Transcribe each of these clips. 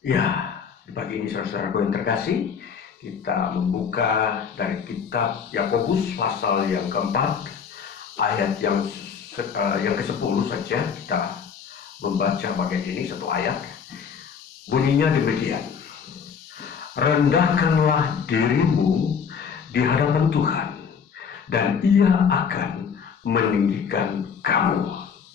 Ya, di pagi ini saudara-saudaraku yang terkasih, kita membuka dari kitab Yakobus pasal yang keempat, ayat yang ke-10 saja kita membaca bagian ini satu ayat. Bunyinya demikian: rendahkanlah dirimu di hadapan Tuhan, dan Ia akan meninggikan kamu.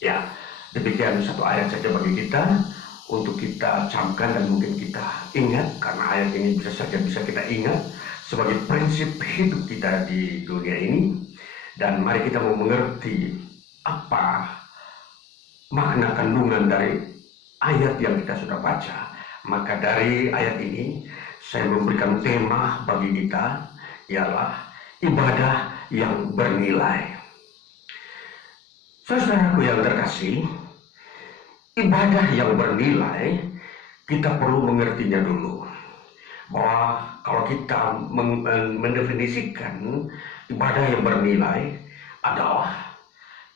Ya, demikian satu ayat saja bagi kita untuk kita camkan dan mungkin kita ingat, karena ayat ini bisa kita ingat sebagai prinsip hidup kita di dunia ini. Dan mari kita mau mengerti apa makna kandungan dari ayat yang kita sudah baca. Maka dari ayat ini saya memberikan tema bagi kita, ialah ibadah yang bernilai. Saudaraku yang terkasih, ibadah yang bernilai, kita perlu mengertinya dulu. Bahwa kalau kita mendefinisikan ibadah yang bernilai adalah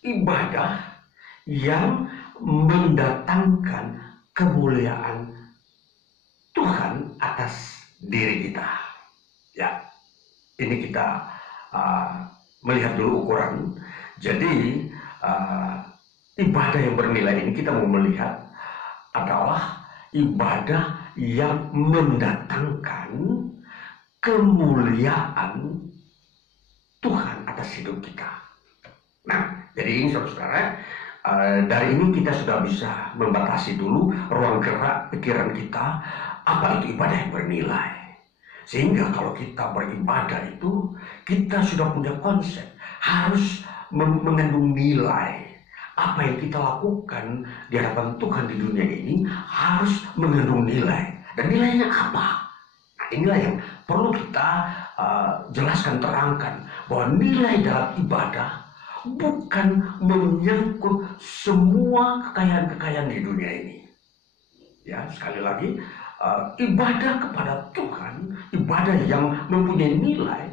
ibadah yang mendatangkan kemuliaan Tuhan atas diri kita. Ya, ini kita melihat dulu ukuran. Jadi ibadah yang bernilai ini kita mau melihat adalah ibadah yang mendatangkan kemuliaan Tuhan atas hidup kita. Nah, jadi ini saudara-saudara, dari ini kita sudah bisa membatasi dulu ruang gerak pikiran kita, apa itu ibadah yang bernilai. Sehingga kalau kita beribadah itu, kita sudah punya konsep, harus mengandung nilai. Apa yang kita lakukan di hadapan Tuhan di dunia ini harus mengandung nilai. Dan nilainya apa? Nah, inilah yang perlu kita jelaskan, terangkan, bahwa nilai dalam ibadah bukan menyangkut semua kekayaan-kekayaan di dunia ini. Ya, sekali lagi, ibadah kepada Tuhan, ibadah yang mempunyai nilai,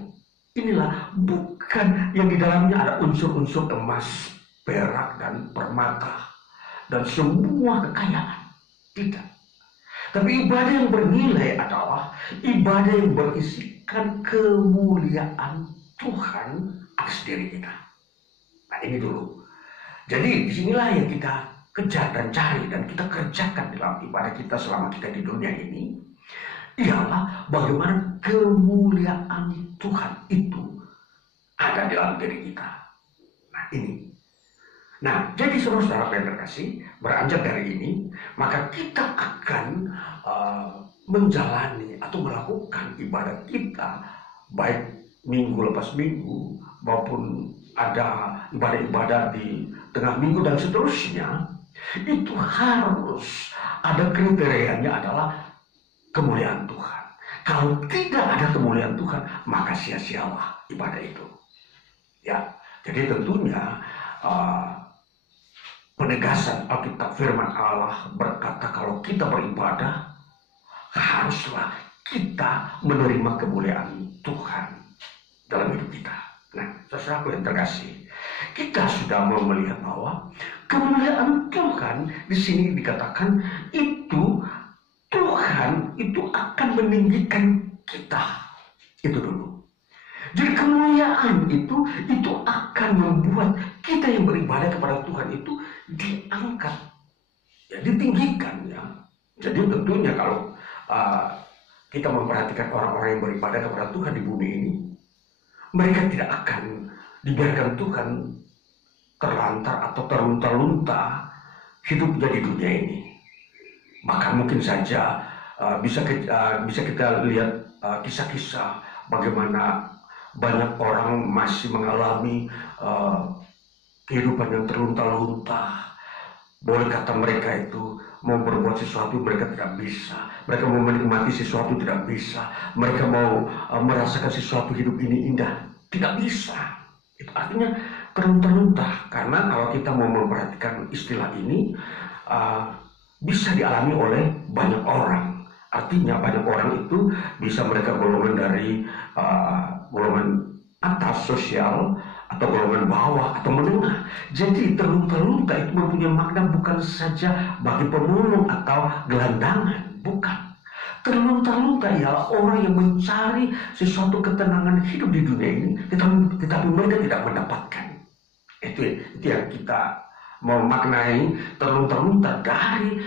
inilah bukan yang di dalamnya ada unsur-unsur emas, perak, dan permata, dan semua kekayaan. Tidak. Tapi ibadah yang bernilai adalah ibadah yang berisikan kemuliaan Tuhan atas diri kita. Nah, ini dulu. Jadi disinilah yang kita kejar dan cari dan kita kerjakan dalam ibadah kita selama kita di dunia ini, ialah bagaimana kemuliaan Tuhan itu ada dalam diri kita. Nah, ini. Nah, jadi saudara-saudara yang terkasih, beranjak dari ini, maka kita akan menjalani atau melakukan ibadah kita, baik minggu lepas minggu, maupun ada ibadah-ibadah di tengah minggu dan seterusnya, itu harus ada kriterianya, adalah kemuliaan Tuhan. Kalau tidak ada kemuliaan Tuhan, maka sia-sialah ibadah itu. Ya, jadi tentunya penegasan Alkitab firman Allah berkata kalau kita beribadah, haruslah kita menerima kemuliaan Tuhan dalam hidup kita. Nah, saudaraku yang terkasih, kita sudah mau melihat bahwa kemuliaan Tuhan di sini dikatakan itu Tuhan itu akan meninggikan kita. Itu dulu. Jadi kemuliaan itu akan membuat kita yang beribadah kepada Tuhan itu diangkat, ya, ditinggikan, ya. Jadi tentunya kalau kita memperhatikan orang-orang yang beribadah kepada Tuhan di bumi ini, mereka tidak akan dibiarkan Tuhan terlantar atau terlunta-lunta hidupnya di dunia ini. Maka mungkin saja bisa kita lihat kisah-kisah bagaimana banyak orang masih mengalami kehidupan yang terlunta-lunta. Boleh kata mereka itu mau berbuat sesuatu mereka tidak bisa, mereka mau menikmati sesuatu tidak bisa, mereka mau merasakan sesuatu hidup ini indah tidak bisa. Itu artinya terlunta-lunta. Karena kalau kita mau memperhatikan istilah ini, bisa dialami oleh banyak orang. Artinya banyak orang itu bisa mereka golongan dari golongan atas sosial, atau golongan bawah, atau menengah. Jadi terlunta-lunta itu mempunyai makna bukan saja bagi pemulung atau gelandangan, bukan. Terlunta-lunta ialah orang yang mencari sesuatu ketenangan hidup di dunia ini, tetapi mereka tidak mendapatkan. Itu yang kita memaknai terlunta-lunta dari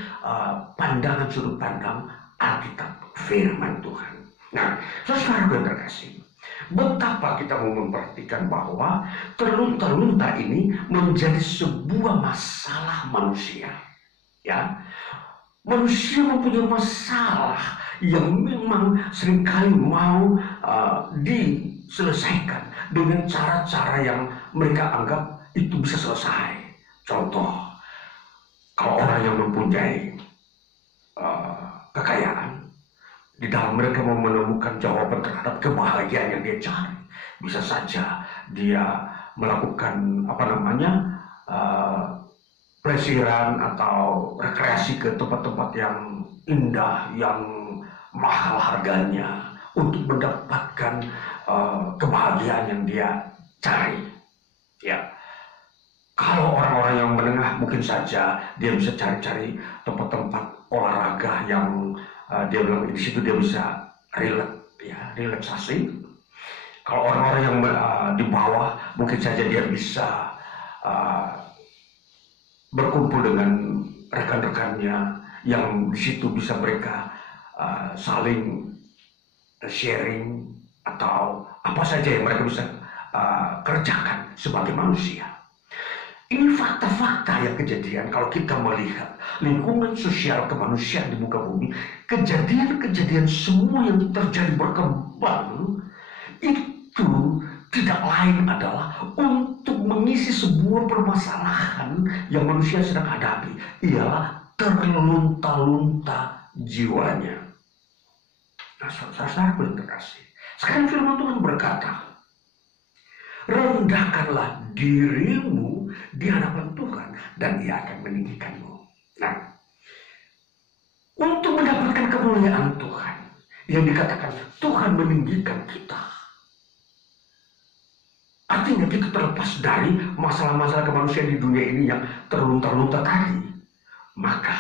pandangan sudut pandang Alkitab, firman Tuhan. Nah, saudara yang terkasih, betapa kita mau memperhatikan bahwa terlunta-lunta ini menjadi sebuah masalah manusia. Ya, manusia mempunyai masalah yang memang seringkali mau diselesaikan dengan cara-cara yang mereka anggap itu bisa selesai. Contoh, kalau orang yang mempunyai kekayaan, di dalam mereka mau menemukan jawaban terhadap kebahagiaan yang dia cari, bisa saja dia melakukan pelesiran atau rekreasi ke tempat-tempat yang indah, yang mahal harganya untuk mendapatkan kebahagiaan yang dia cari. Ya, kalau orang-orang yang menengah mungkin saja dia bisa cari-cari tempat-tempat olahraga yang dia bilang di situ dia bisa relaksasi. Kalau orang-orang yang di bawah mungkin saja dia bisa berkumpul dengan rekan-rekannya yang di situ bisa mereka saling sharing atau apa saja yang mereka bisa kerjakan sebagai manusia. Ini fakta-fakta yang kejadian kalau kita melihat lingkungan sosial kemanusiaan di muka bumi, kejadian-kejadian semua yang terjadi berkembang itu tidak lain adalah untuk mengisi sebuah permasalahan yang manusia sedang hadapi, ialah terlunta-lunta jiwanya. Nah, saudara yang terkasih, sekarang firman Tuhan berkata, rendahkanlah dirimu di hadapan Tuhan dan Ia akan meninggikanmu. Nah, untuk mendapatkan kemuliaan Tuhan, yang dikatakan Tuhan meninggikan kita, artinya kita terlepas dari masalah-masalah kemanusiaan di dunia ini yang terlunta-lunta tadi. Maka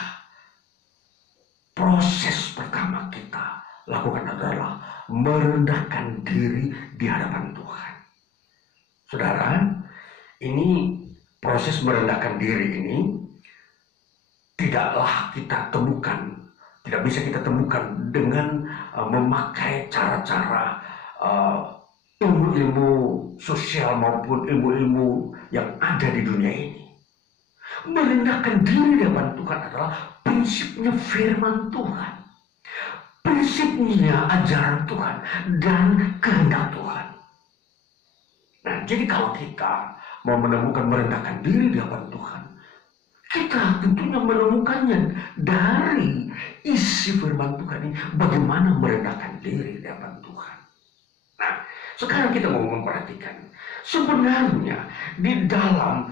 proses pertama kita lakukan adalah merendahkan diri di hadapan Tuhan. Saudara, ini proses merendahkan diri ini tidaklah kita temukan, tidak bisa kita temukan dengan memakai cara-cara ilmu-ilmu sosial maupun ilmu-ilmu yang ada di dunia ini. Merendahkan diri di hadapan Tuhan adalah prinsipnya firman Tuhan, prinsipnya ajaran Tuhan dan kehendak Tuhan. Nah, jadi kalau kita mau menemukan merendahkan diri di hadapan Tuhan, kita tentunya menemukannya dari isi firman Tuhan ini, bagaimana merendahkan diri di hadapan Tuhan. Nah, sekarang kita mau memperhatikan sebenarnya di dalam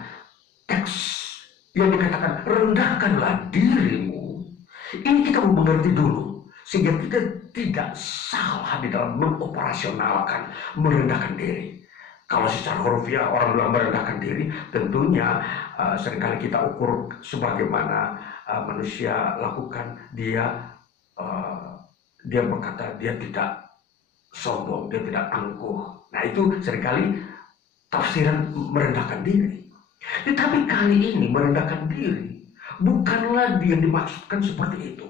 teks yang dikatakan rendahkanlah dirimu, ini kita mau mengerti dulu sehingga kita tidak salah di dalam mengoperasionalkan merendahkan diri. Kalau secara hurufiah orang bilang merendahkan diri, tentunya seringkali kita ukur sebagaimana manusia lakukan. Dia berkata dia tidak sombong, dia tidak angkuh. Nah, itu seringkali tafsiran merendahkan diri. Tetapi kali ini merendahkan diri bukanlah yang dimaksudkan seperti itu.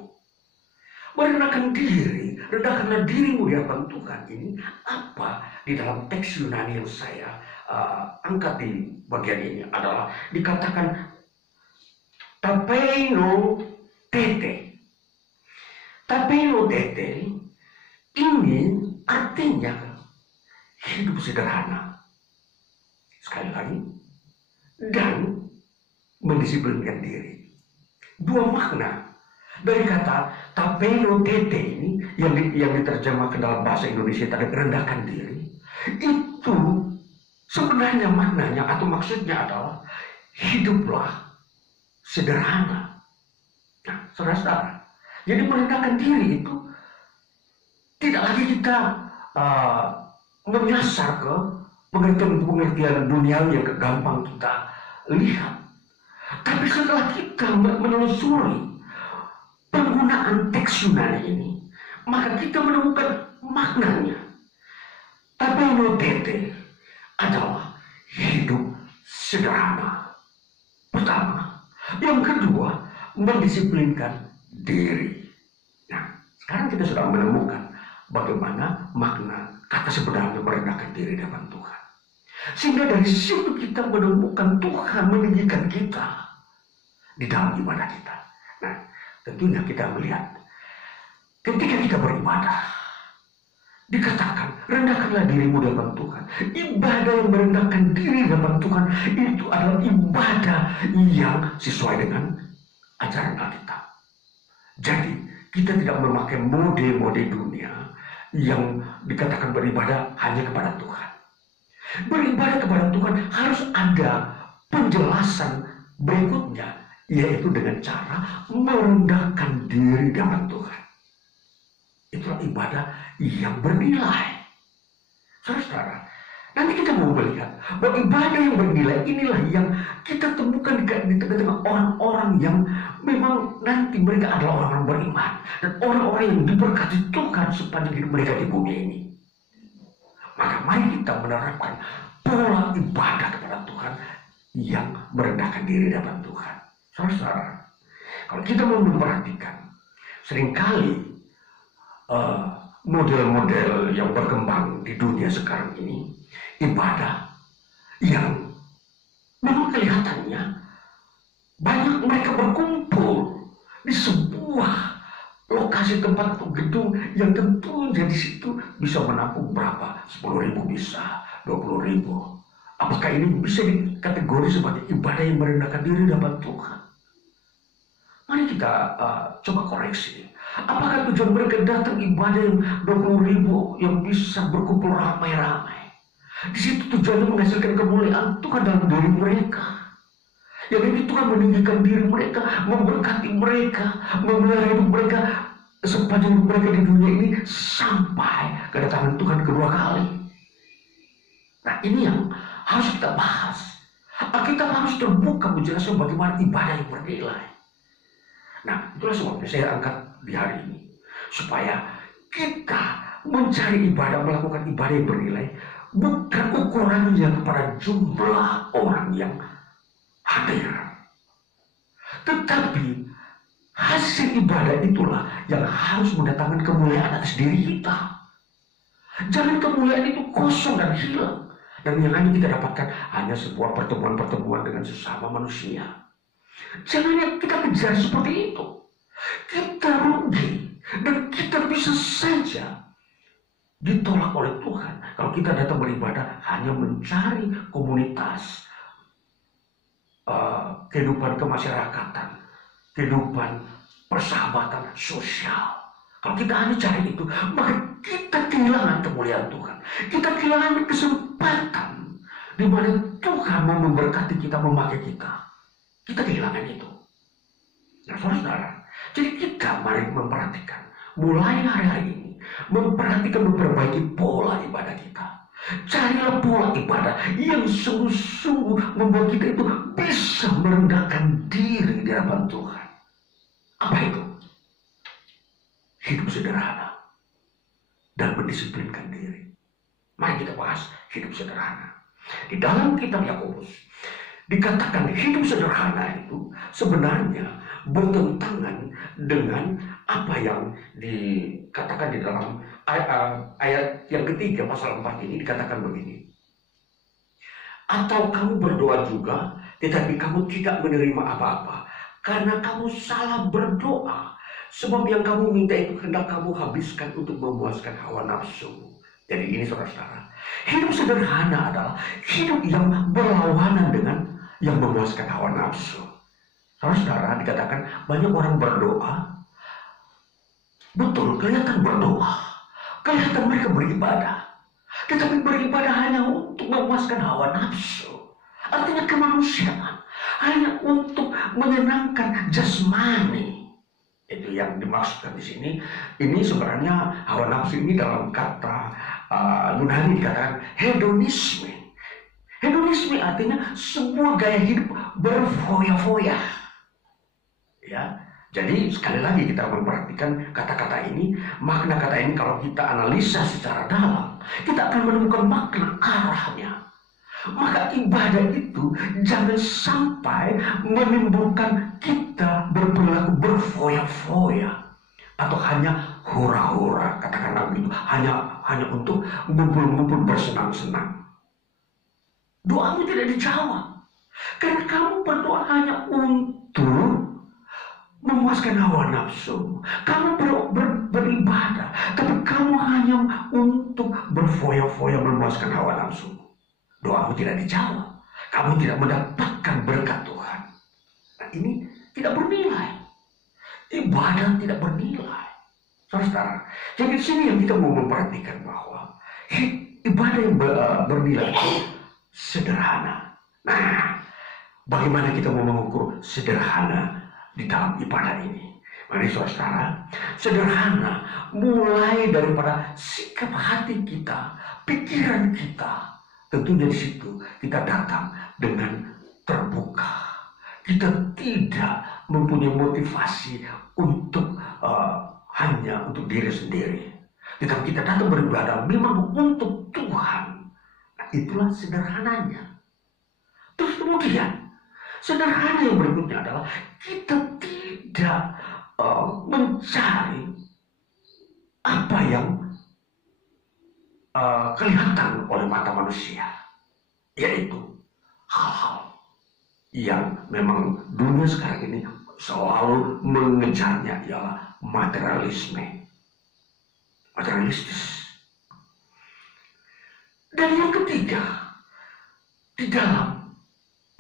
Merendahkan diri, rendahkanlah dirimu di hadapan Tuhan, ini apa di dalam teks Yunani yang saya angkat di bagian ini adalah dikatakan tapeino tete. Tapeino tete ini artinya hidup sederhana. Sekali lagi, dan mendisiplinkan diri. Dua makna dari kata tapeino tete ini yang diterjemahkan dalam bahasa Indonesia tadi, rendahkan diri, itu sebenarnya maknanya atau maksudnya adalah hiduplah sederhana. Nah, saudara-saudara, jadi merendahkan diri itu tidak lagi kita menyasar ke pengertian duniawi yang gampang kita lihat, tapi setelah kita menelusuri penggunaan teks Yunani ini, maka kita menemukan maknanya. Tapi NOTT adalah hidup sederhana. Pertama. Yang kedua, mendisiplinkan diri. Nah, sekarang kita sudah menemukan bagaimana makna kata sebenarnya merendahkan diri di depan Tuhan. Sehingga dari situ kita menemukan Tuhan meninggikan kita di dalam ibadah kita. Nah, tentunya kita melihat ketika kita beribadah, dikatakan, rendahkanlah dirimu di hadapan Tuhan. Ibadah yang merendahkan diri di hadapan Tuhan itu adalah ibadah yang sesuai dengan ajaran Alkitab. Jadi, kita tidak memakai mode-mode dunia yang dikatakan beribadah hanya kepada Tuhan. Beribadah kepada Tuhan harus ada penjelasan berikutnya, yaitu dengan cara merendahkan diri di hadapan Tuhan. Itulah ibadah yang bernilai. Saudara-saudara, nanti kita mau melihat bahwa ibadah yang bernilai inilah yang kita temukan di tengah-tengah orang-orang yang memang nanti mereka adalah orang-orang beriman dan orang-orang yang diberkati Tuhan sepanjang hidup mereka di bumi ini. Maka mari kita menerapkan pola ibadah kepada Tuhan yang merendahkan diri di hadapan Tuhan. Saudara-saudara, kalau kita mau memperhatikan, seringkali model-model yang berkembang di dunia sekarang ini, ibadah yang memang kelihatannya banyak mereka berkumpul di sebuah lokasi tempat gedung yang tentunya di situ bisa menampung berapa? 10.000 bisa, 20.000. Apakah ini bisa dikategori sebagai ibadah yang merendahkan diri di hadapan Tuhan? Mari kita coba koreksi. Apakah tujuan mereka datang ibadah yang 20.000 yang bisa berkumpul ramai-ramai? Di situ tujuannya menghasilkan kemuliaan Tuhan dalam diri mereka. Yang ini Tuhan meninggikan diri mereka, memberkati mereka, memelihara hidup mereka sepanjang hidup mereka di dunia ini sampai kedatangan Tuhan kedua kali. Nah, ini yang harus kita bahas. Kita harus terbuka menjelaskan bagaimana ibadah yang bernilai. Nah, itulah sebabnya saya angkat di hari ini, supaya kita mencari ibadah, melakukan ibadah yang bernilai, bukan ukurannya kepada jumlah orang yang hadir, tetapi hasil ibadah itulah yang harus mendatangkan kemuliaan atas diri kita. Jangan kemuliaan itu kosong dan hilang, dan yang hanya kita dapatkan hanya sebuah pertemuan-pertemuan dengan sesama manusia. Jangan yang kita kejar seperti itu. Kita rugi dan kita bisa saja ditolak oleh Tuhan kalau kita datang beribadah hanya mencari komunitas, kehidupan kemasyarakatan, kehidupan persahabatan sosial. Kalau kita hanya cari itu, maka kita kehilangan kemuliaan Tuhan. Kita kehilangan kesempatan di mana Tuhan mau memberkati kita, memakai kita. Kita kehilangan itu. Nah, saudara, jadi kita mari memperhatikan, mulai hari-hari ini, memperhatikan, memperbaiki pola ibadah kita. Carilah pola ibadah yang sungguh-sungguh membuat kita itu bisa merendahkan diri di hadapan Tuhan. Apa itu? Hidup sederhana dan mendisiplinkan diri. Mari kita bahas hidup sederhana. Di dalam kitab Yakobus dikatakan hidup sederhana itu sebenarnya bertentangan dengan apa yang dikatakan di dalam ayat yang ketiga pasal 4 ini. Dikatakan begini, atau kamu berdoa juga tetapi kamu tidak menerima apa-apa karena kamu salah berdoa, sebab yang kamu minta itu hendak kamu habiskan untuk memuaskan hawa nafsu. Jadi ini saudara-saudara, hidup sederhana adalah hidup yang berlawanan dengan yang memuaskan hawa nafsu. Saudara-saudara, dikatakan banyak orang berdoa, betul, kelihatan berdoa, kelihatan mereka beribadah, tetapi beribadah hanya untuk memuaskan hawa nafsu. Artinya kemanusiaan, hanya untuk menyenangkan jasmani. Itu yang dimaksudkan di sini. Ini sebenarnya hawa nafsu ini dalam kata Yunani dikatakan hedonisme. Hedonisme artinya sebuah gaya hidup berfoya-foya. Ya, Jadi sekali lagi kita memperhatikan kata-kata ini, makna kata ini kalau kita analisa secara dalam, kita akan menemukan makna arahnya. Maka ibadah itu jangan sampai menimbulkan kita berperilaku berfoya-foya atau hanya hura-hura, katakanlah begitu, hanya untuk ngumpul-ngumpul bersenang-senang. Doamu tidak dijawab karena kamu berdoa hanya untuk memuaskan hawa nafsu. Kamu beribadah, tapi kamu hanya untuk berfoya-foya memuaskan hawa nafsu. Doamu tidak dijawab. Kamu tidak mendapatkan berkat Tuhan. Nah, ini tidak bernilai. Ibadah tidak bernilai. Saudara, jadi di sini yang kita mau memperhatikan bahwa ibadah yang bernilai itu sederhana. Nah, bagaimana kita mau mengukur sederhana di dalam ibadah ini? Mari saudara, sederhana mulai daripada sikap hati kita, pikiran kita. Tentunya di situ kita datang dengan terbuka. Kita tidak mempunyai motivasi untuk hanya untuk diri sendiri. Tetapi kita datang beribadah memang untuk Tuhan. Nah, itulah sederhananya. Terus kemudian sederhana yang berikutnya adalah kita tidak mencari apa yang kelihatan oleh mata manusia, yaitu hal-hal yang memang dunia sekarang ini selalu mengejarnya, ialah materialistis. Dan yang ketiga, di dalam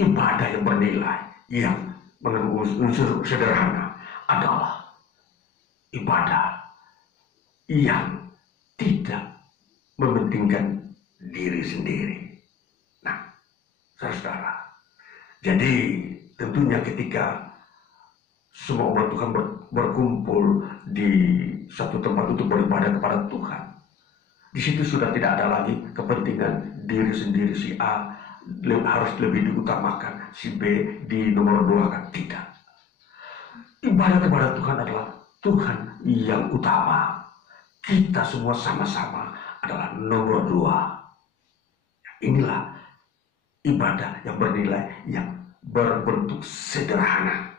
ibadah yang bernilai, yang mengandung unsur sederhana adalah ibadah yang tidak mementingkan diri sendiri. Nah, saudara, jadi tentunya ketika semua umat Tuhan berkumpul di satu tempat untuk beribadah kepada Tuhan, di situ sudah tidak ada lagi kepentingan diri sendiri, si A harus lebih diutamakan, si B di nomor 2 kan, tidak. Ibadah kepada Tuhan adalah Tuhan yang utama. Kita semua sama-sama adalah nomor 2. Inilah ibadah yang bernilai, yang berbentuk sederhana.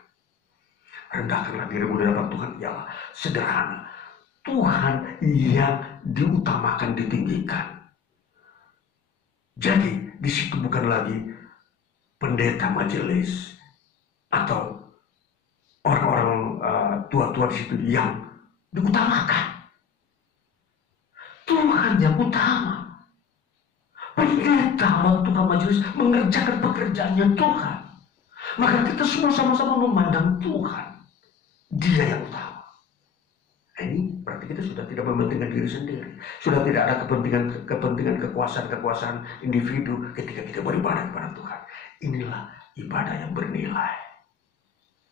Rendahkanlah dirimu di hadapan Tuhan, ialah sederhana. Tuhan yang diutamakan, ditinggikan. Jadi di situ bukan lagi pendeta majelis atau orang-orang tua-tua di situ yang diutamakan. Tuhan yang utama. Pendeta waktu majelis mengerjakan pekerjaannya Tuhan. Maka kita semua sama-sama memandang Tuhan. Dia yang utama. Ini berarti kita sudah tidak mementingkan diri sendiri. Sudah tidak ada kepentingan kekuasaan individu ketika kita beribadah kepada Tuhan. Inilah ibadah yang bernilai.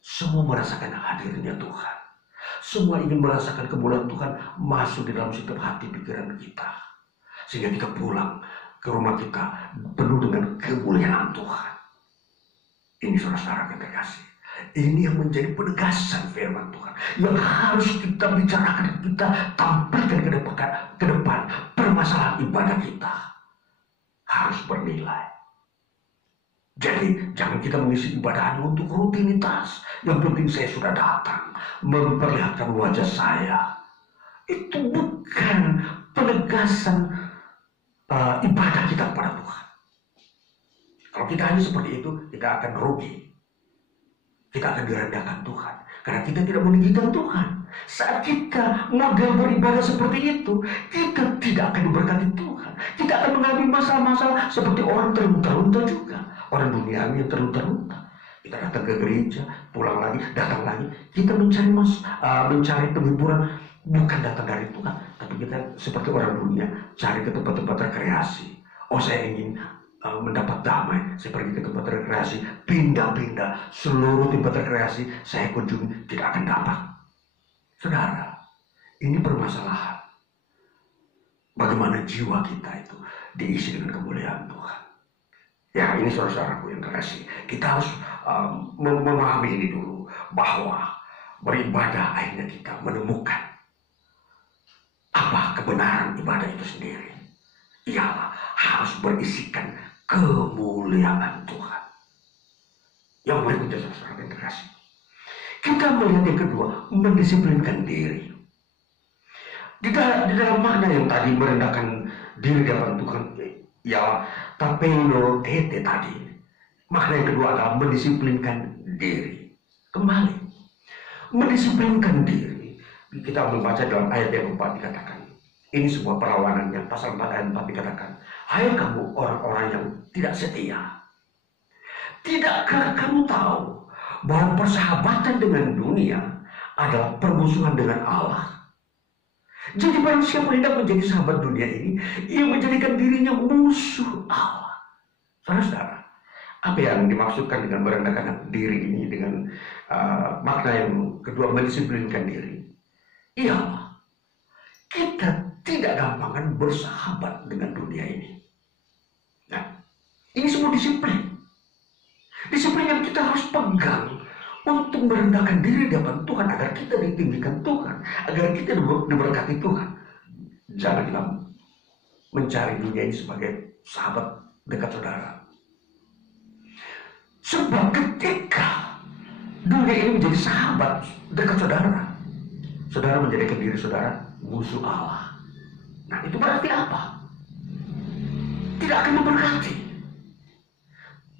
Semua merasakan hadirnya Tuhan. Semua ingin merasakan kemuliaan Tuhan masuk di dalam setiap hati pikiran kita. Sehingga kita pulang ke rumah kita penuh dengan kemuliaan Tuhan. Ini saudara-saudara terkasih. Ini yang menjadi penegasan firman Tuhan. Yang harus kita bicarakan, kita tampilkan ke depan. Permasalahan ibadah kita harus bernilai. Jadi jangan kita mengisi ibadah untuk rutinitas. Yang penting saya sudah datang, memperlihatkan wajah saya. Itu bukan penegasan ibadah kita kepada Tuhan. Kalau kita hanya seperti itu, kita akan rugi. Kita akan direndahkan Tuhan. Karena kita tidak meninggikan Tuhan. Saat kita model beribadah seperti itu, kita tidak akan diberkati Tuhan. Kita akan mengalami masalah-masalah seperti orang terlunta-lunta juga. Orang duniawi yang terlunta-lunta. Kita datang ke gereja, pulang lagi, datang lagi. Kita mencari penghiburan, bukan datang dari Tuhan. Tapi kita seperti orang dunia, cari ke tempat-tempat rekreasi. Oh, saya ingin mendapat damai, saya pergi ke tempat rekreasi, pindah-pindah seluruh tempat rekreasi saya kunjungi, tidak akan dapat. Saudara, ini permasalahan. Bagaimana jiwa kita itu diisi dengan kemuliaan Tuhan. Ya, ini saudara-saudaraku yang terkasih, kita harus memahami ini dulu, bahwa beribadah akhirnya kita menemukan apa kebenaran ibadah itu sendiri. Ialah harus berisikan kemuliaan Tuhan. Yang berikutnya saudara yang terkasih, kita melihat yang kedua, mendisiplinkan diri. Di dalam makna yang tadi merendahkan diri di hadapan Tuhan, ya tapeno tete tadi. Makna yang kedua adalah mendisiplinkan diri. Kembali, mendisiplinkan diri. Kita membaca dalam ayat yang keempat dikatakan, ini sebuah perlawanan yang pasal 4 ayat 4 dikatakan, hai kamu orang-orang yang tidak setia. Tidakkah kamu tahu bahwa persahabatan dengan dunia adalah permusuhan dengan Allah? Jadi barang siapa hendak menjadi sahabat dunia ini, ia menjadikan dirinya musuh Allah. Saudara-saudara, apa yang dimaksudkan dengan merendahkan diri ini dengan makna yang kedua, mendisiplinkan diri? Ialah kita tidak gampangan bersahabat dengan dunia ini. Nah, ini semua disiplin. Disiplin yang kita harus pegang untuk merendahkan diri di hadapan Tuhan agar kita ditinggikan Tuhan, agar kita diberkati Tuhan. Jangan kita mencari dunia ini sebagai sahabat dekat saudara. Sebab ketika dunia ini menjadi sahabat dekat saudara, saudara menjadikan diri saudara musuh Allah. Nah, itu berarti apa? Tidak akan memberkati.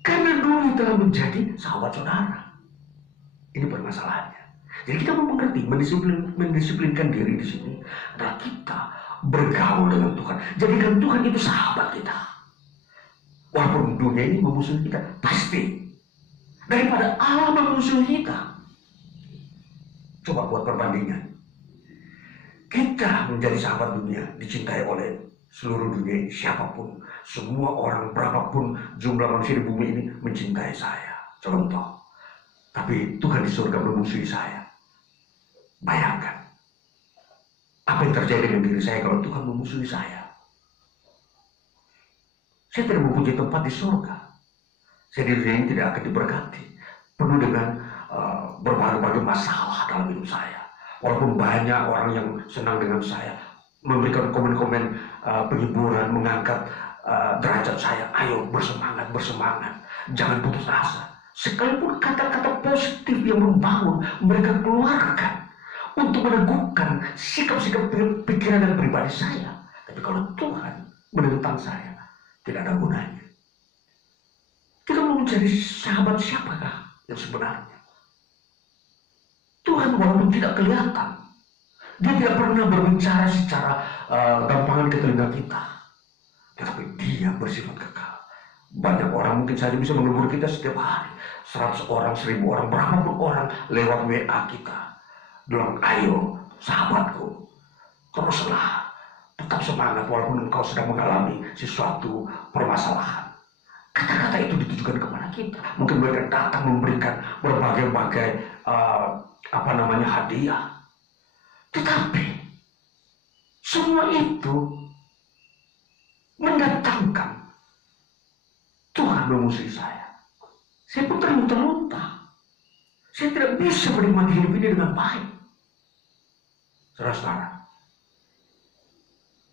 Karena dunia telah menjadi sahabat saudara. Ini permasalahannya. Jadi kita mau mengerti, mendisiplinkan diri di sini adalah kita bergaul dengan Tuhan. Jadikan Tuhan itu sahabat kita. Walaupun dunia ini memusuhi kita, pasti. Daripada Allah memusuhi kita. Coba buat perbandingan. Kita menjadi sahabat dunia, dicintai oleh seluruh dunia, siapapun, semua orang, berapapun jumlah manusia di bumi ini mencintai saya. Contoh. Tapi Tuhan di surga memusuhi saya. Bayangkan. Apa yang terjadi dengan diri saya kalau Tuhan memusuhi saya? Saya tidak mempunyai tempat di surga. Saya di dunia ini tidak akan diberkati. Penuh dengan berbagai-bagai masalah dalam hidup saya. Walaupun banyak orang yang senang dengan saya, memberikan komen-komen penghiburan, mengangkat derajat saya. Ayo bersemangat, bersemangat. Jangan putus asa. Sekalipun kata-kata positif yang membangun mereka keluarkan untuk meneguhkan sikap-sikap pikiran dan pribadi saya. Tapi kalau Tuhan menentang saya, tidak ada gunanya. Kita mau mencari sahabat siapakah yang sebenarnya? Tuhan walaupun tidak kelihatan, dia tidak pernah berbicara secara gampangan ke telinga kita. Tetapi dia bersifat kekal. Banyak orang mungkin saja bisa menghibur kita setiap hari. 100 orang, 1000 orang, berapapun orang lewat WA kita. Bilang, ayo sahabatku, teruslah, tetap semangat walaupun engkau sedang mengalami sesuatu permasalahan. Kata-kata itu ditujukan kepada kita. Mungkin mereka datang memberikan berbagai-bagai hadiah. Tetapi semua itu mendatangkan Tuhan memusuhi saya. Saya pun terlunta-lunta. Saya tidak bisa menikmati hidup ini dengan baik. Saudara-saudara,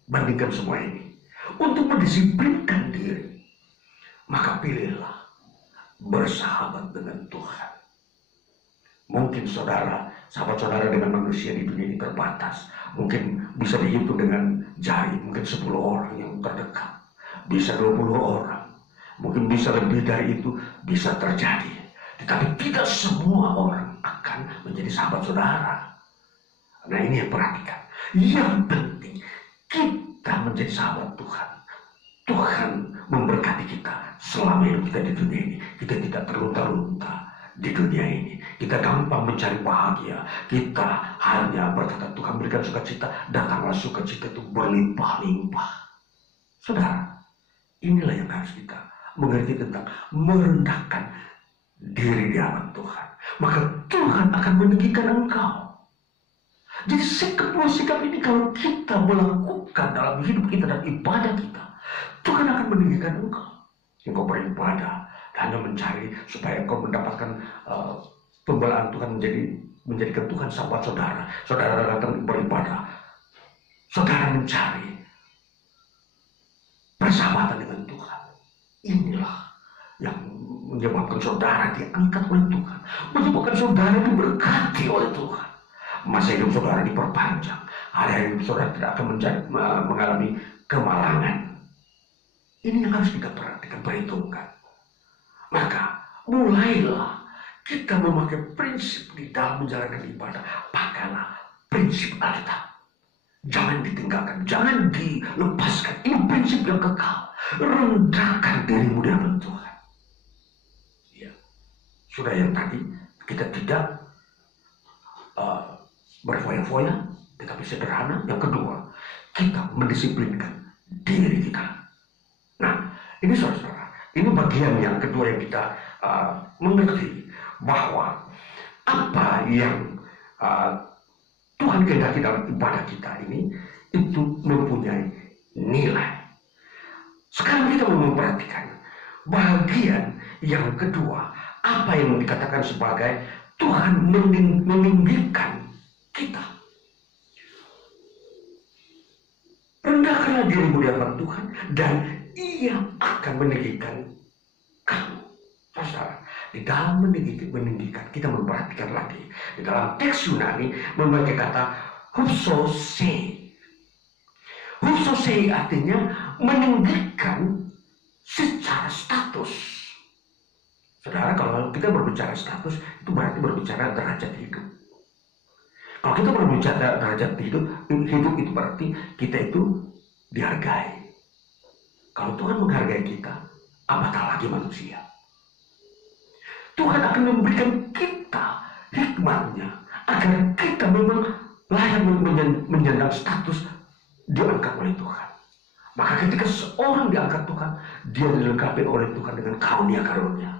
bandingkan semua ini. Untuk mendisiplinkan diri, maka pilihlah bersahabat dengan Tuhan. Mungkin sahabat saudara dengan manusia di dunia ini terbatas. Mungkin bisa dihitung dengan jari, mungkin 10 orang yang terdekat. Bisa 20 orang. Mungkin bisa lebih dari itu, bisa terjadi. Tetapi tidak semua orang akan menjadi sahabat saudara. Nah, ini yang perhatikan. Yang penting, kita menjadi sahabat Tuhan. Tuhan memberkati kita selama hidup kita di dunia ini. Kita tidak terlunta-lunta di dunia ini. Kita gampang mencari bahagia. Kita hanya berkata, Tuhan berikan sukacita, datanglah sukacita itu berlimpah-limpah. Saudara, inilah yang harus kita mengerti tentang merendahkan diri di hadapan Tuhan. Maka Tuhan akan meninggikan engkau. Jadi sikap ini kalau kita melakukan dalam hidup kita dan ibadah kita, Tuhan akan meninggikan engkau. Engkau beribadah hanya mencari supaya engkau mendapatkan pembelaan Tuhan menjadi menjadikan Tuhan sahabat saudara. Saudara datang beribadah, saudara mencari persahabatan dengan Tuhan. Inilah yang menyebabkan saudara diangkat oleh Tuhan, menyebabkan saudara diberkati oleh Tuhan. Masa hidup saudara diperpanjang, hari hidup saudara tidak akan mengalami kemalangan. Ini yang harus kita perhitungkan. Maka mulailah kita memakai prinsip di dalam menjalankan ibadah. Pakailah prinsip Alkitab. Jangan ditinggalkan, jangan dilepaskan. Ini prinsip yang kekal. Rendahkan dirimu di hadapan Tuhan. Ya. Sudah yang tadi, kita tidak berfoya-foya, tetapi sederhana. Yang kedua, kita mendisiplinkan diri kita. Nah, ini saudara, ini bagian yang kedua yang kita mengerti bahwa apa yang Tuhan kehendaki dalam ibadah kita ini itu mempunyai nilai. Sekarang kita mau memperhatikan bagian yang kedua, apa yang dikatakan sebagai Tuhan meninggikan kita. Rendahkanlah dirimu di hadapan Tuhan dan Ia akan meninggikan kamu. Saudara, di dalam meninggikan, kita memperhatikan lagi. Di dalam teks Yunani memakai kata hupsose. Hupsose artinya meninggikan secara status. Saudara, kalau kita berbicara status, itu berarti berbicara derajat hidup. Kalau kita berbicara derajat hidup itu berarti kita itu dihargai. Kalau Tuhan menghargai kita, apatah lagi manusia. Tuhan akan memberikan kita hikmatnya agar kita memang layak menyandang status diangkat oleh Tuhan. Maka ketika seorang diangkat Tuhan, dia dilengkapi oleh Tuhan dengan karunia-karunia.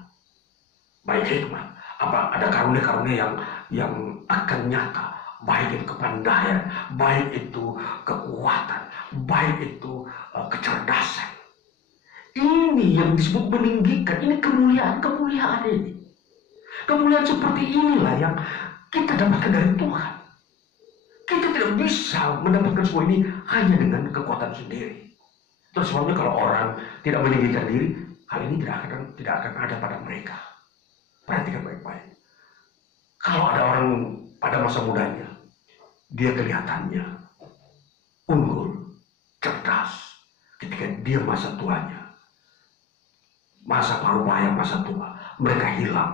Baik hikmat, ada karunia-karunia yang akan nyata, baik itu kepandaian, baik itu kekuatan, baik itu kecerdasan. Ini yang disebut meninggikan, ini kemuliaan ini. Kemuliaan seperti inilah yang kita dapatkan dari Tuhan. Kita tidak bisa mendapatkan semua ini hanya dengan kekuatan sendiri. Terus sebabnya kalau orang tidak meninggikan diri, hal ini tidak akan ada pada mereka. Perhatikan baik-baik. Kalau ada orang pada masa mudanya, dia kelihatannya unggul, cerdas. Ketika dia masa tuanya, masa paruh baya, masa tua, mereka hilang,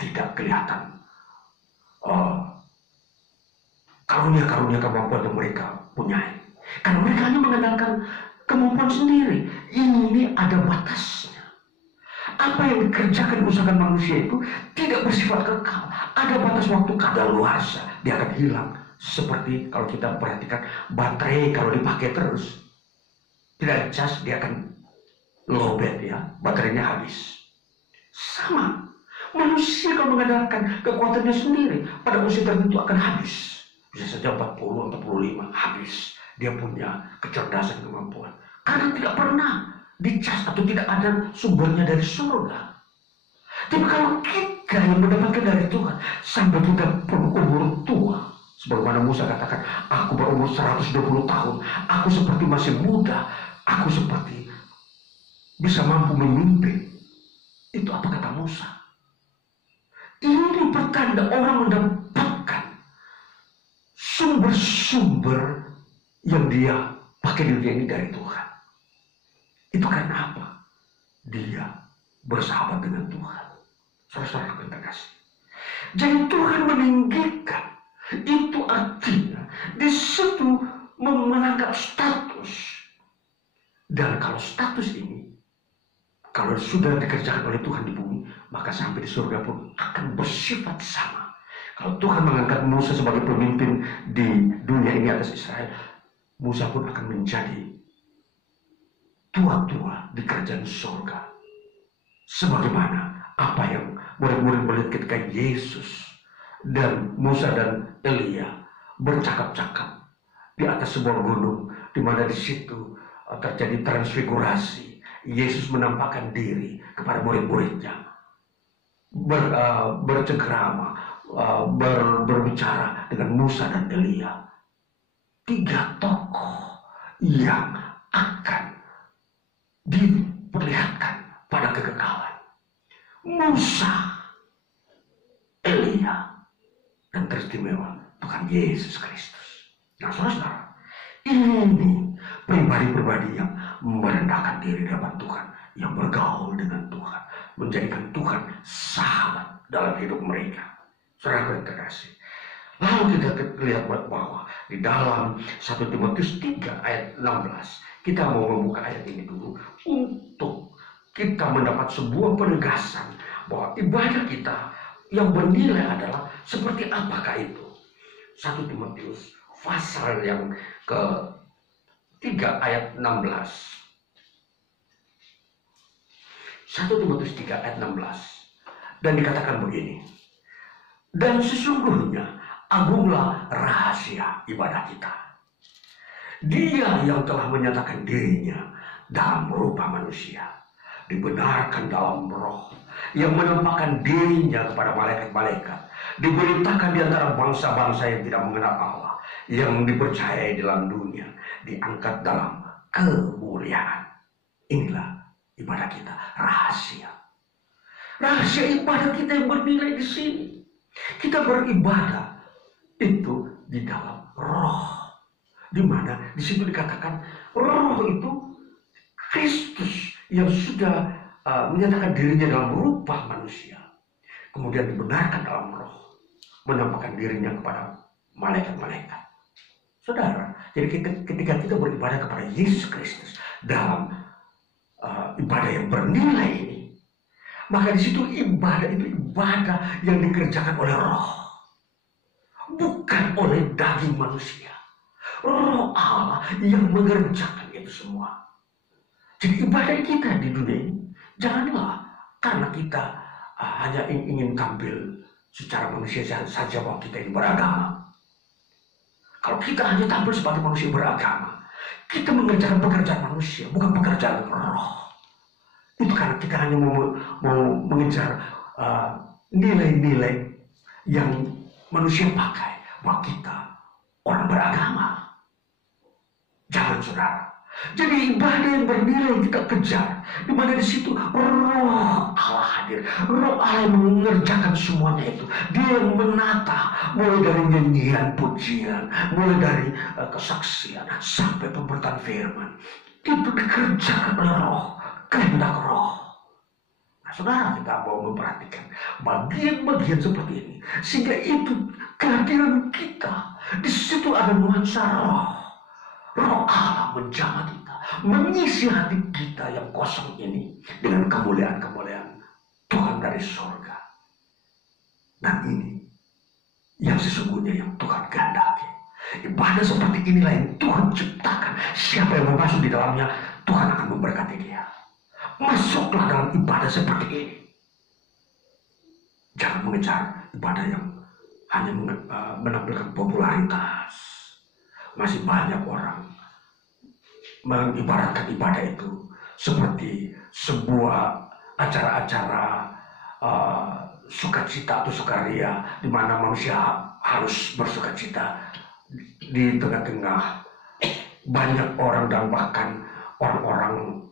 tidak kelihatan karunia-karunia kemampuan yang mereka punyai. Karena mereka hanya mengandalkan kemampuan sendiri. Ini ada batasnya. Apa yang dikerjakan usahakan manusia itu tidak bersifat kekal. Ada batas waktu kadaluarsa, dia akan hilang. Seperti kalau kita perhatikan baterai kalau dipakai terus, tidak cas, dia akan lowbat ya, baterainya habis. Sama, manusia kalau mengandalkan kekuatannya sendiri, pada usia tertentu akan habis. Bisa saja 40, 45, habis. Dia punya kecerdasan, kemampuan. Karena tidak pernah dicas atau tidak ada sumbernya dari surga. Tapi kalau kita yang mendapatkan dari Tuhan, sampai kita berumur tua, sebagaimana Musa katakan, aku berumur 120 tahun, aku seperti masih muda, aku seperti bisa mampu memimpin. Itu apa kata Musa? Ini pertanda orang mendapatkan sumber-sumber yang dia pakai di dunia ini dari Tuhan. Itu karena apa? Dia bersahabat dengan Tuhan. Saudara-saudara yang terkasih. Jadi Tuhan meninggikan. Itu artinya di situ menangkap status. Dan kalau status ini, kalau sudah dikerjakan oleh Tuhan di bumi, maka sampai di surga pun akan bersifat sama. Kalau Tuhan mengangkat Musa sebagai pemimpin di dunia ini atas Israel, Musa pun akan menjadi tua-tua di kerajaan surga. Sebagaimana apa yang murid-murid melihat ketika Yesus dan Musa dan Elia bercakap-cakap di atas sebuah gunung, di mana di situ terjadi transfigurasi. Yesus menampakkan diri kepada murid-muridnya, bercengkrama, berbicara dengan Musa dan Elia. 3 tokoh yang akan diperlihatkan pada kekekalan. Musa, Elia, dan teristimewa Tuhan Yesus Kristus. Nah, saudara, ini pribadi-pribadi yang merendahkan diri di hadapan Tuhan, yang bergaul dengan Tuhan, menjadikan Tuhan sahabat dalam hidup mereka. Saudara yang terkasih, lalu kita lihat bahwa di dalam 1 Timotius 3 ayat 16, kita mau membuka ayat ini dulu untuk kita mendapat sebuah penegasan bahwa ibadah kita yang bernilai adalah seperti apakah itu. 1 Timotius pasal yang ke-3 ayat 16. 1 Timotius 3 ayat 16. Dan dikatakan begini. Dan sesungguhnya agunglah rahasia ibadah kita. Dia yang telah menyatakan dirinya dalam rupa manusia, dibenarkan dalam roh, yang menampakkan dirinya kepada malaikat-malaikat, diberitakan di antara bangsa-bangsa yang tidak mengenal Allah, yang dipercayai dalam dunia, diangkat dalam kemuliaan. Inilah ibadah kita, rahasia. Rahasia ibadah kita yang bernilai di sini. Kita beribadah itu di dalam roh, di mana di situ dikatakan roh itu Kristus yang sudah menyatakan dirinya dalam rupa manusia, kemudian dibenarkan dalam roh, menampakkan dirinya kepada malaikat-malaikat. Saudara, jadi ketika kita beribadah kepada Yesus Kristus dalam ibadah yang bernilai ini, maka di situ ibadah itu ibadah yang dikerjakan oleh roh, bukan oleh daging manusia. Roh Allah yang mengerjakan itu semua. Jadi ibadah kita di dunia ini janganlah karena kita hanya ingin tampil secara manusia saja bahwa kita ini beragama. Kalau kita hanya tampil sebagai manusia beragama, kita mengerjakan pekerjaan manusia, bukan pekerjaan roh. Itu karena kita hanya mau mengejar nilai-nilai yang manusia pakai, bahwa kita orang beragama. Jangan, saudara. Jadi ibadah yang bernilai yang kita kejar, di mana di situ roh Allah hadir, roh Allah yang mengerjakan semuanya itu. Dia yang menata, mulai dari nyanyian, pujian, mulai dari kesaksian sampai pemberitaan firman. Itu dikerjakan oleh roh, kehendak roh. Nah, saudara, kita mau memperhatikan bagian-bagian seperti ini, sehingga itu kehadiran kita di situ ada nuansa roh. Roh Allah menjamah kita, mengisi hati kita yang kosong ini dengan kemuliaan-kemuliaan Tuhan dari surga. Dan ini yang sesungguhnya yang Tuhan kehendaki. Ibadah seperti inilah yang Tuhan ciptakan. Siapa yang mau masuk di dalamnya, Tuhan akan memberkati dia. Masuklah dalam ibadah seperti ini. Jangan mengejar ibadah yang hanya menampilkan popularitas. Masih banyak orang mengibaratkan ibadah itu seperti sebuah acara-acara sukacita atau sukaria, di mana manusia harus bersukacita di tengah-tengah banyak orang, dan bahkan orang-orang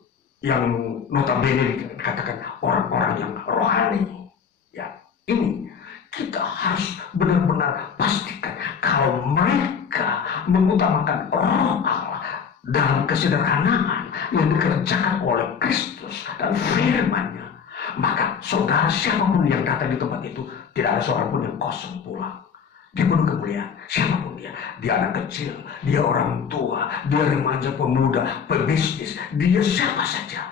yang notabene dikatakan orang-orang yang rohani. Ya, ini kita harus benar-benar pastikan kalau mereka mengutamakan roh Allah dalam kesederhanaan yang dikerjakan oleh Kristus dan firman-Nya, maka saudara siapapun yang datang di tempat itu, tidak ada seorang pun yang kosong pulang. Dia penuh kemuliaan, siapapun dia anak kecil, dia orang tua, dia remaja, pemuda, pebisnis, dia siapa saja,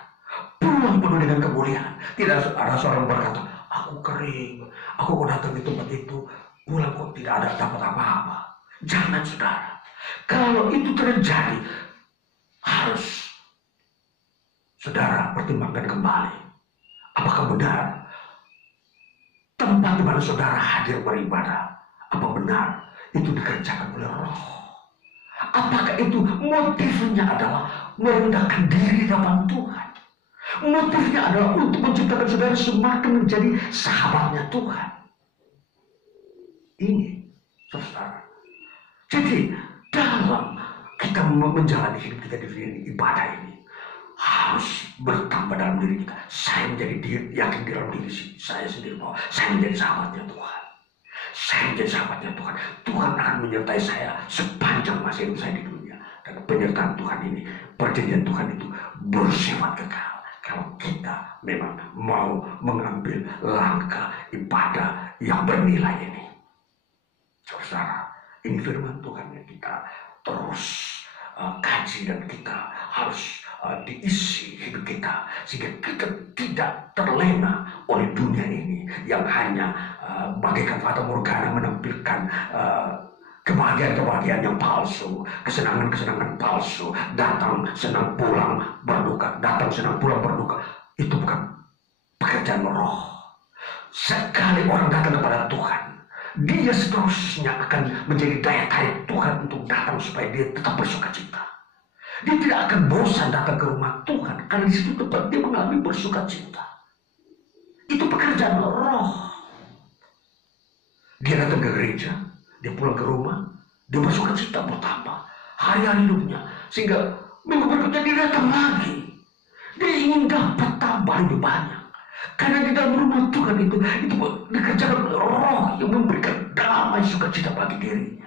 pulang penuh dengan kemuliaan. Tidak ada seorang berkata, aku kering, aku datang di tempat itu, pulang kok tidak ada dapat apa-apa. Jangan, saudara. Kalau itu terjadi, harus saudara pertimbangkan kembali. Apakah benar tempat di mana saudara hadir beribadah, apa benar itu dikerjakan oleh roh? Apakah itu motifnya adalah merendahkan diri dalam Tuhan? Motifnya adalah untuk menciptakan saudara semakin menjadi sahabatnya Tuhan? ini, saudara. Jadi dalam kita menjalani hidup kita di sini, ibadah ini harus bertambah dalam diri kita. Saya menjadi yakin di dalam diri saya sendiri bahwa saya menjadi sahabatnya Tuhan. Saya menjadi sahabatnya Tuhan. Tuhan akan menyertai saya sepanjang masa hidup saya di dunia. Dan penyertaan Tuhan ini, perjanjian Tuhan itu bersifat kekal. Kalau kita memang mau mengambil langkah ibadah yang bernilai ini. Saudara, ini firman Tuhan yang kita terus kaji dan kita harus diisi hidup kita sehingga kita tidak terlena oleh dunia ini yang hanya bagaikan fata morgana menampilkan kebahagiaan-kebahagiaan yang palsu, kesenangan-kesenangan palsu, datang senang pulang berduka, datang senang pulang berduka. Itu bukan pekerjaan roh. Sekali orang datang kepada Tuhan, dia seterusnya akan menjadi daya tarik Tuhan untuk datang supaya dia tetap bersuka cita. Dia tidak akan bosan datang ke rumah Tuhan karena di situ tempat dia mengalami bersuka cita. Itu pekerjaan roh. Dia datang ke gereja, dia pulang ke rumah, dia bersuka cita bertambah hari-hari hidupnya, sehingga minggu berikutnya dia datang lagi. Dia ingin dapat tambah lebih banyak. Karena di dalam rumah Tuhan itu dikerjakan oleh roh yang memberikan damai sukacita bagi dirinya.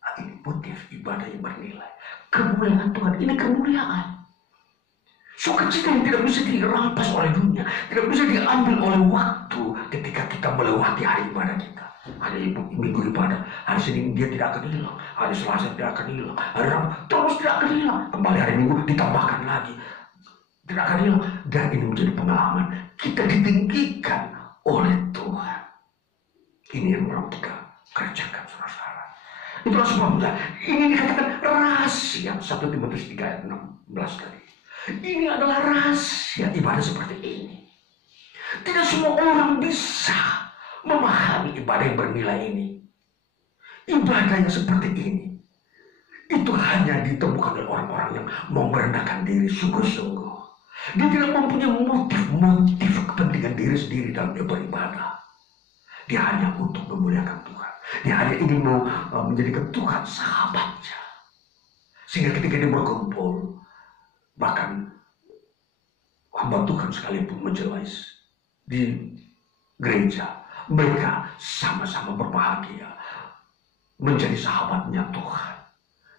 Nah, ini motif ibadah yang bernilai. Kemuliaan Tuhan, ini kemuliaan. Sukacita yang tidak bisa dirampas oleh dunia, tidak bisa diambil oleh waktu ketika kita melewati hari ibadah kita. Hari minggu ibadah, hari Senin dia tidak akan hilang, hari Selasa tidak akan hilang, hari Rabu terus tidak akan hilang. Kembali hari Minggu ditambahkan lagi. Tidak akan hilang. Dan ini menjadi pengalaman. Kita ditinggikan oleh Tuhan. Ini yang orang kita kerjakan, saudara-saudara. Itulah sebabnya ini dikatakan rahasia 1 Timotius 3 ayat 16 tadi. Ini adalah rahasia ibadah seperti ini. Tidak semua orang bisa memahami ibadah yang bernilai ini. Ibadah yang seperti ini itu hanya ditemukan oleh orang-orang yang mau merendahkan diri sungguh-sungguh. Dia tidak mempunyai motif kepentingan diri sendiri dalam dia beribadah. Dia hanya untuk memuliakan Tuhan. Dia hanya ingin menjadikan Tuhan sahabatnya. Sehingga ketika dia berkumpul, bahkan hamba Tuhan sekalipun menjelas di gereja, mereka sama-sama berbahagia menjadi sahabatnya Tuhan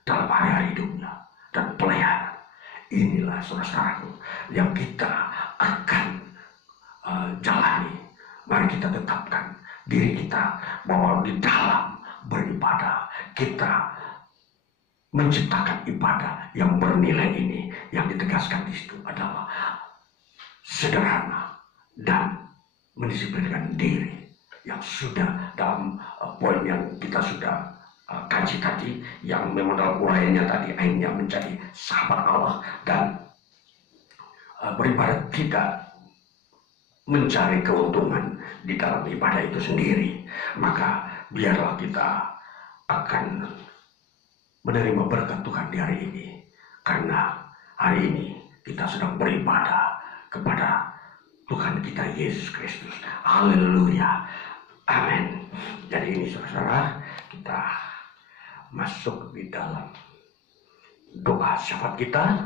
dalam hari-hari hidupnya dan pelayanan. Inilah saudara-saudaraku yang kita akan jalani. Mari kita tetapkan diri kita bahwa di dalam beribadah kita menciptakan ibadah yang bernilai ini. Yang ditegaskan di situ adalah sederhana dan mendisiplinkan diri, yang sudah dalam poin yang kita sudah kaji tadi, yang memang dalam uraiannya tadi akhirnya menjadi sahabat Allah dan beribadah tidak mencari keuntungan di dalam ibadah itu sendiri. Maka biarlah kita akan menerima berkat Tuhan di hari ini, karena hari ini kita sedang beribadah kepada Tuhan kita Yesus Kristus. Haleluya, amin. Jadi ini saudara, kita masuk di dalam doa syafaat kita.